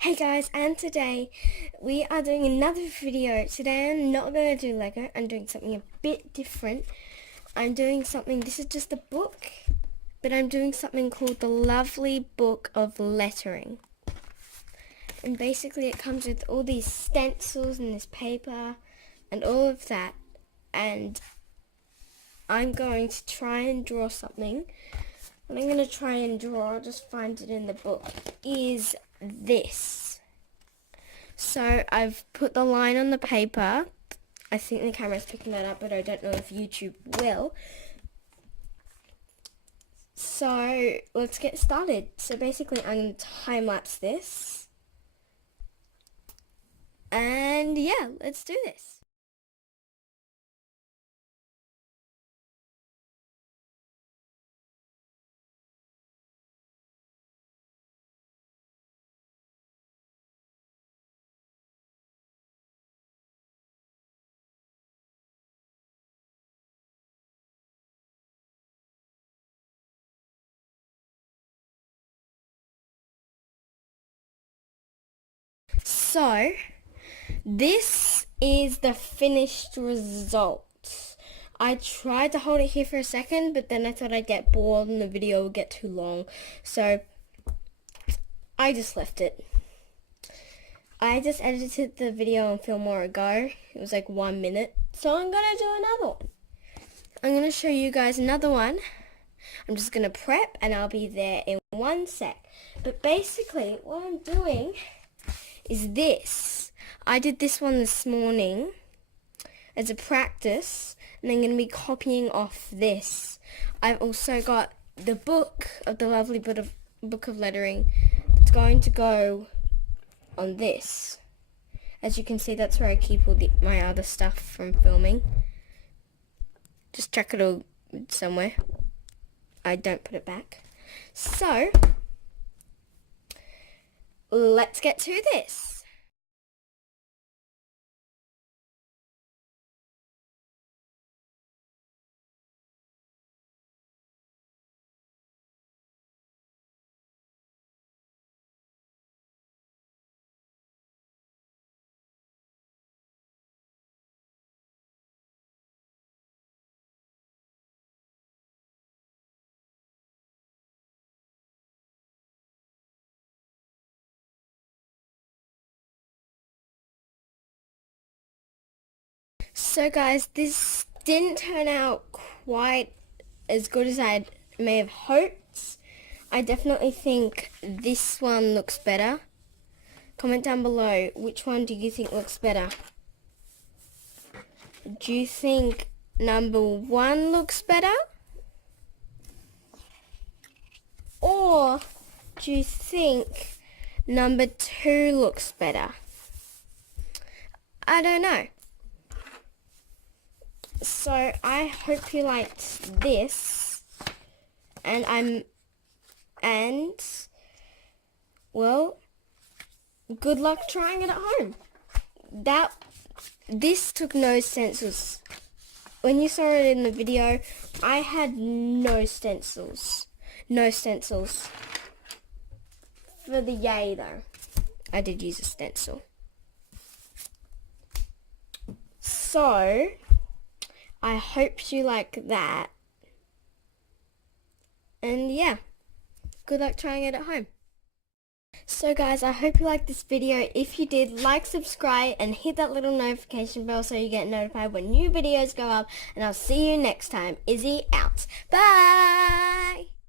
Hey guys, and today we are doing another video. Today I'm not going to do Lego, I'm doing something a bit different. This is just a book, but I'm doing something called the Lovely Book of Lettering. And basically it comes with all these stencils and this paper and all of that. And I'm going to try and draw something. What I'm going to try and draw, I'll just find it in the book, is this. So I've put the line on the paper. I think the camera's picking that up, but I don't know if YouTube will. So let's get started. So basically I'm going to time lapse this. And yeah, let's do this. So this is the finished result. I tried to hold it here for a second, but then I thought I'd get bored and the video would get too long. So I just left it. I just edited the video on Filmora Go. It was like 1 minute. So I'm going to do another one. I'm going to show you guys another one. I'm just going to prep and I'll be there in 1 sec. But basically what I'm doing is this. I did this one this morning as a practice, and I'm going to be copying off this. I've also got the book of the Lovely Book of Lettering. It's going to go on this. As you can see, that's where I keep all my other stuff from filming. Just chuck it all somewhere. I don't put it back. So let's get to this. So guys, this didn't turn out quite as good as I may have hoped. I definitely think this one looks better. Comment down below, which one do you think looks better? Do you think number 1 looks better? Or do you think number 2 looks better? I don't know. So I hope you liked this, and well, good luck trying it at home. This took no stencils. When you saw it in the video, I had no stencils. No stencils. For the yay though, I did use a stencil. So I hope you like that. And yeah, good luck trying it at home. So guys, I hope you liked this video. If you did, like, subscribe, and hit that little notification bell so you get notified when new videos go up. And I'll see you next time. Izzy out. Bye!